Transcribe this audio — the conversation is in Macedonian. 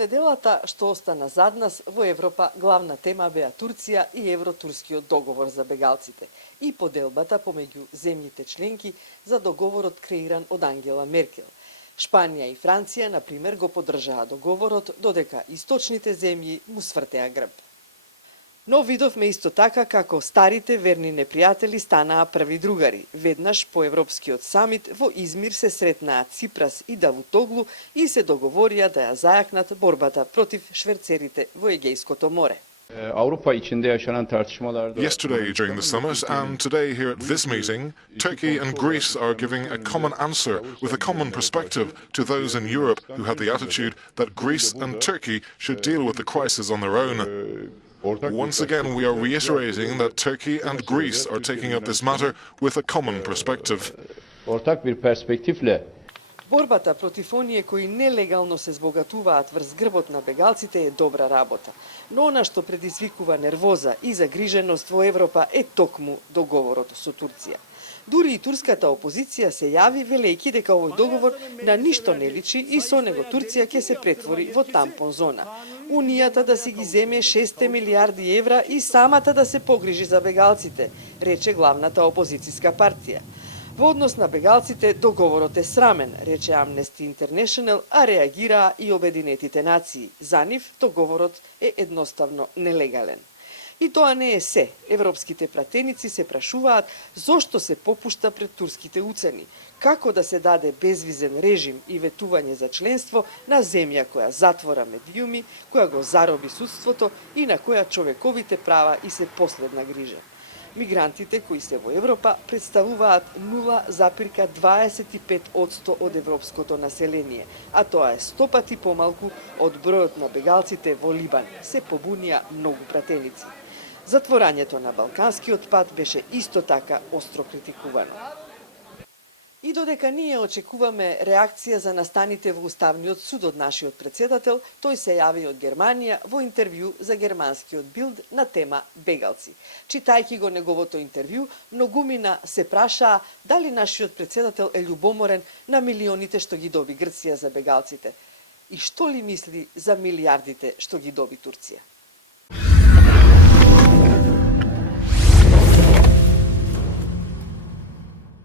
неделата што остана зад нас во Европа, главна тема беа Турција и евротурскиот договор за бегалците и поделбата помеѓу земјите членки за договорот креиран од Ангела Меркел. Шпанија и Франција, например, го поддржаа договорот, додека источните земји му свртеа грб. Но видовме исто така како старите верни непријатели станаа први другари. Веднаш по Европскиот самит во Измир се сретнаа Ципрас и Давутоглу и се договорија да ја зајакнат борбата против шверцерите во Егејското море. Yesterday during the summit and today here at this meeting, Turkey and Greece are giving a common answer with a common perspective to those in Europe who had the attitude that Greece and Turkey should deal with the crisis on their own. Once again, we are reiterating that Turkey and Greece are taking up this matter with a common perspective. Борбата против оние кои нелегално се збогатуваат врз грбот на бегалците е добра работа, но она што предизвикува нервоза и загриженост во Европа е токму договорот со Турција. Дури и турската опозиција се јави велејќи дека овој договор на ништо не личи и со него Турција ќе се претвори во тампон зона. Унијата да си ги земе 6 милиарди евра и самата да се погрижи за бегалците, рече главната опозицијска партија. Во однос на бегалците, договорот е срамен, рече Amnesty International, а реагираа и Обединетите нации. За нив, договорот е едноставно нелегален. И тоа не е се. Европските пратеници се прашуваат зошто се попушта пред турските уцени, како да се даде безвизен режим и ветување за членство на земја која затвора медиуми, која го зароби судството и на која човековите права и се последна грижа. Мигрантите кои се во Европа представуваат 0,25% од европското население, а тоа е 100 пати помалку од бројот на бегалците во Либан, се побунија многу пратеници. Затворањето на Балканскиот пат беше исто така остро критикувано. И додека ние очекуваме реакција за настаните во Уставниот суд од нашиот председател, тој се јави од Германија во интервју за германскиот Билд на тема бегалци. Читајќи го неговото интервју, многумина се прашаа дали нашиот председател е љубоморен на милионите што ги доби Грција за бегалците и што ли мисли за милиардите што ги доби Турција.